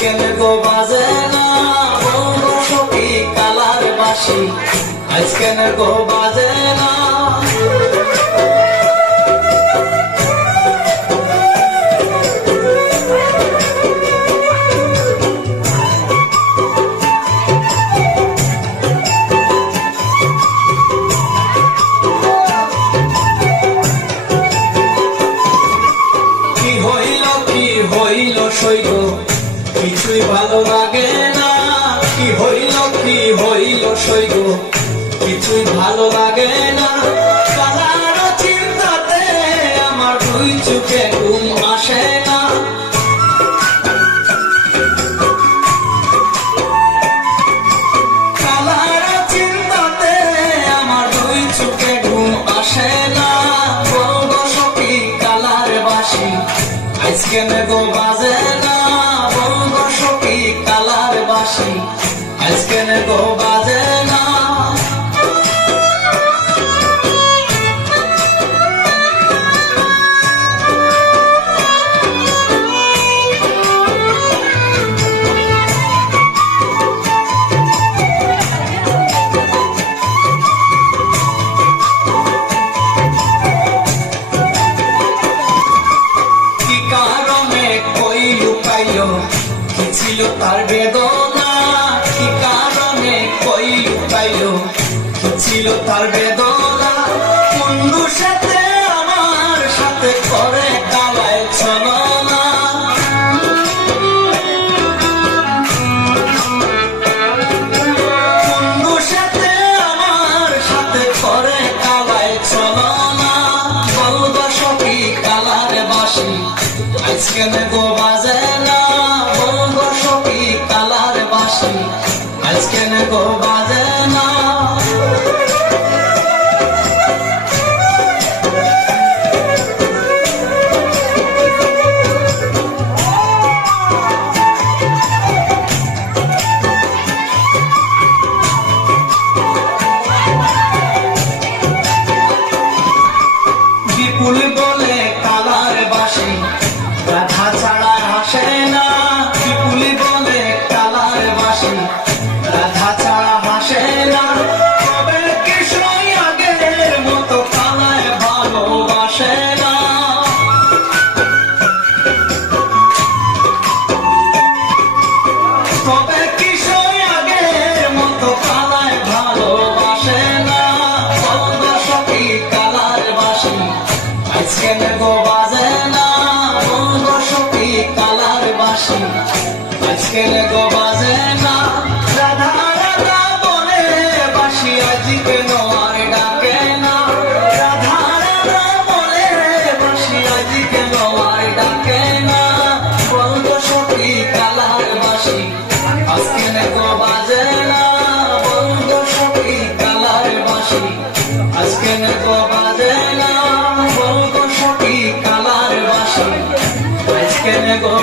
আজকে গো বাজে না বলবো সখী কালার বাসি, আজকে গো বাজে না। কিছুই ভালো লাগে না, কি হইল সইগ, কিছুই ভালো লাগে না। কালার চিন্তাতে আমার দুই চোখে ঘুম আসে না। কালার চিন্তাতে আমার দুই চোখে ঘুম আসে না। বলবো সখী কালার বাসি, আজকে গো বাজে না বলবো সখী কালার বাসি, আজকে গো বাজে না। কি ছিল তার বেদনা, কি কারণে কই লুকাইল, কি ছিল তার বেদনা। বন্ধু সাথে আমার সাথে করে কালায় ছলনা। বন্ধু সাথে আমার সাথে করে কালায় ছলনা। বলবো সখী কালার বাসি, আজকে গো বাজে না বলবো সখী কালার বাসি, আজকে গো বাজে না। বিপুল বলে কালার বাসি, রাধা ছাড়া হাসে না। বিপুল বলে কালার বাসি, রাধা ছাড়া হাসে না। তবে কৃষ্ণই আগের মতো কালায় ভালোবাসে না। তবে কৃষ্ণই আগের মতো কালায় ভালোবাসে না। বলবো সখী কালার বাসি, আজকে গো বাজে না বলবো সখী কালার বাসি, আজকে গো বাজে না। রাধা রাধা বলে বাসি আজকে আর ডাকে না। রাধা রাধা বলে বাসি আজকে আর ডাকে না। বলবো সখী কালার বাসি, আজকে গো বাজে না বলবো সখী কালার বাসি, আজকে গো বাজে না বলবো সখী কালার বাসি, আজকে গো